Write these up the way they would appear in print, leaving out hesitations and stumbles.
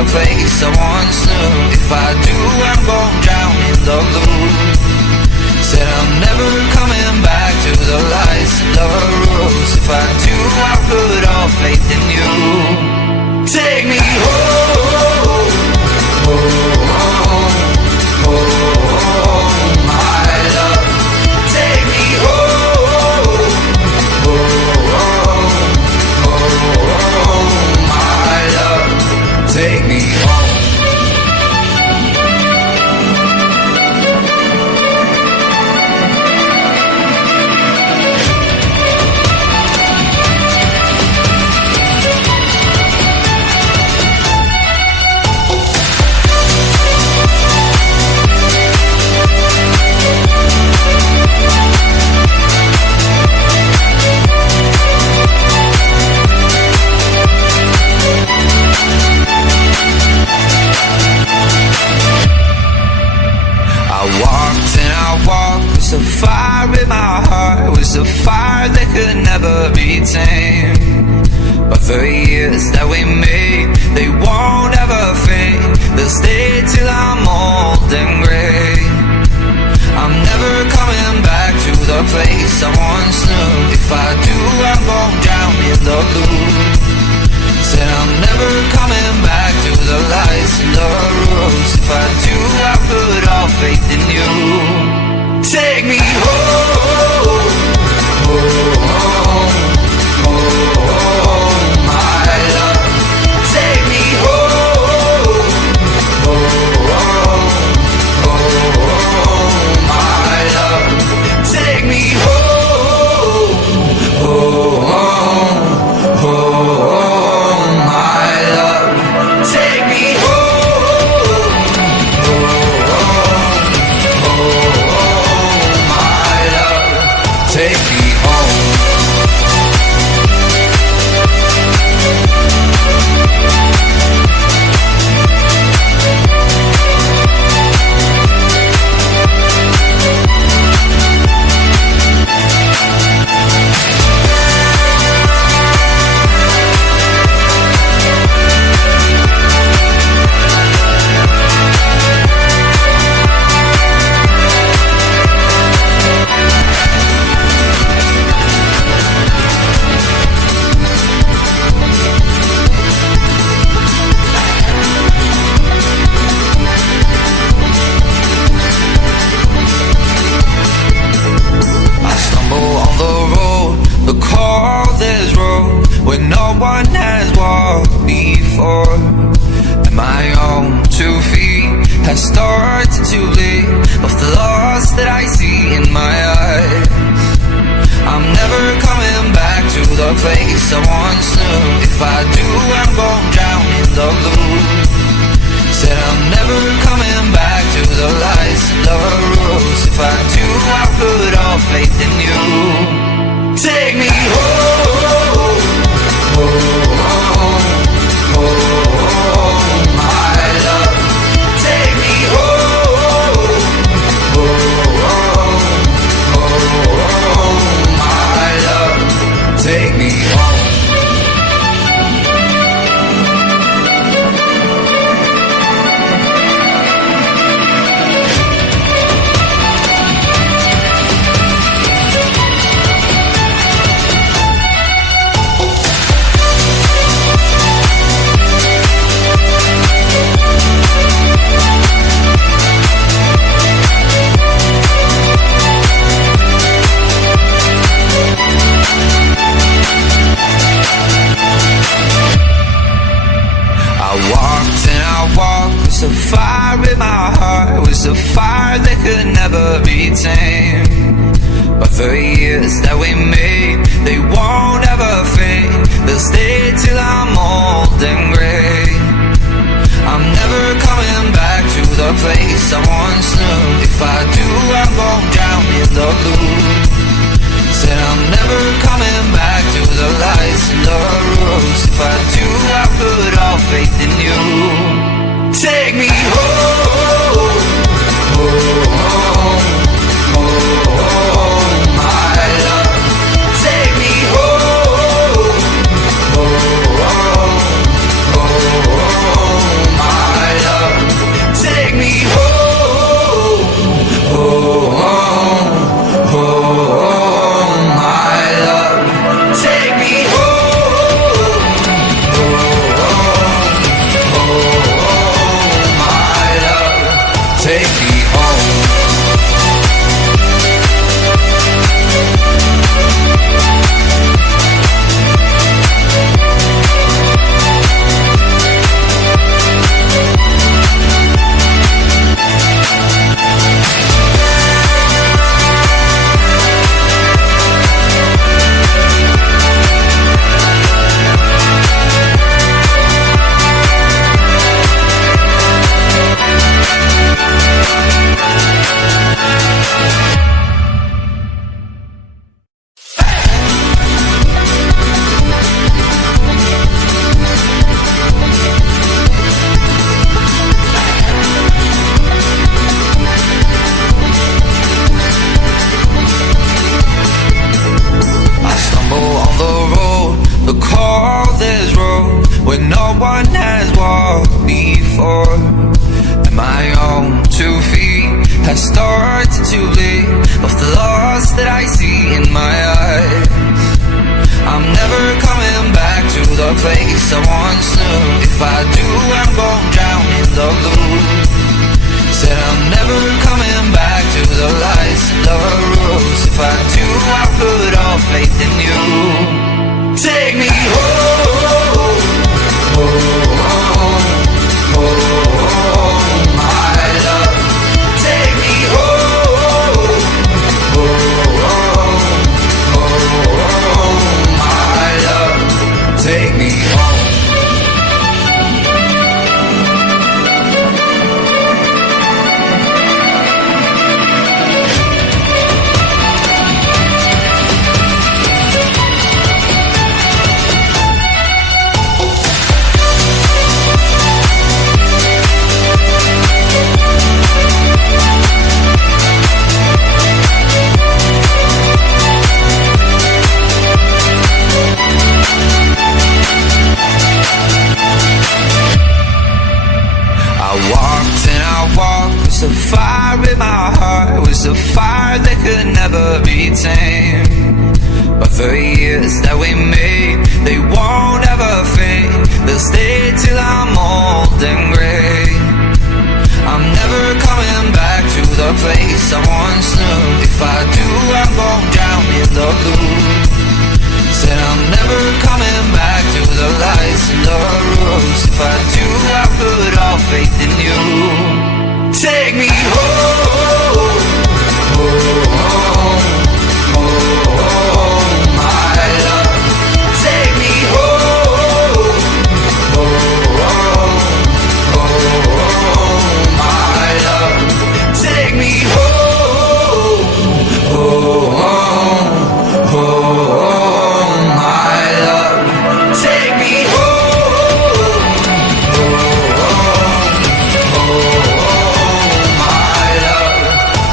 the place I once knew. If I do, I'm gon' drown in the blue. Said I'm never coming back to the lights and the rules. If I do, I put all faith in you. Take me home, home, home, my love. Take me home, home, home, my love. Take me home. The fire in my heart was a fire that could never be tamed. But the years that we made, they won't ever fade. They'll stay till I'm old and gray. I'm never coming back to the place I once knew. If I do, I'm gon' drown in the blue. Said I'm never coming back to the lights and the rules. If I do, I put all faith in you. Take me home, home, home, my love. Take me home, home, home, my love. Take me home, home, home, my love. Take me home, home, home. Take me home. Take me home, home, home, my love. Take me home, home, home,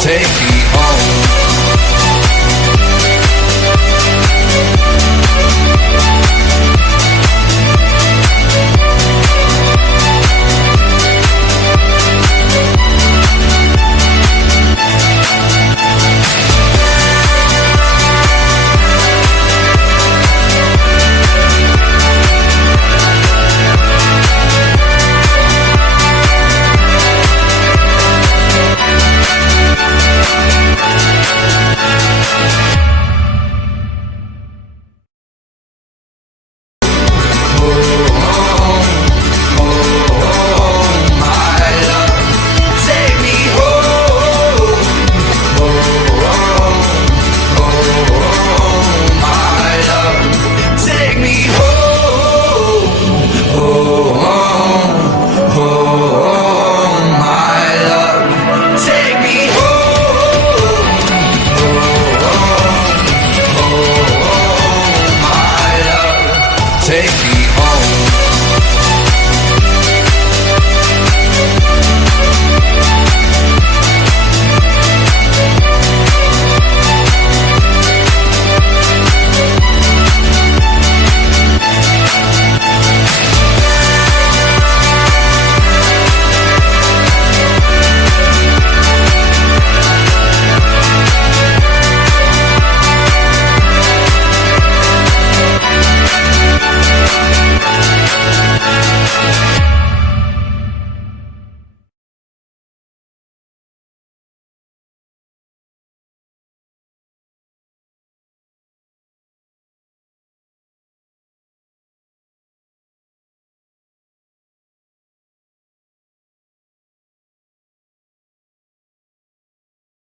Take me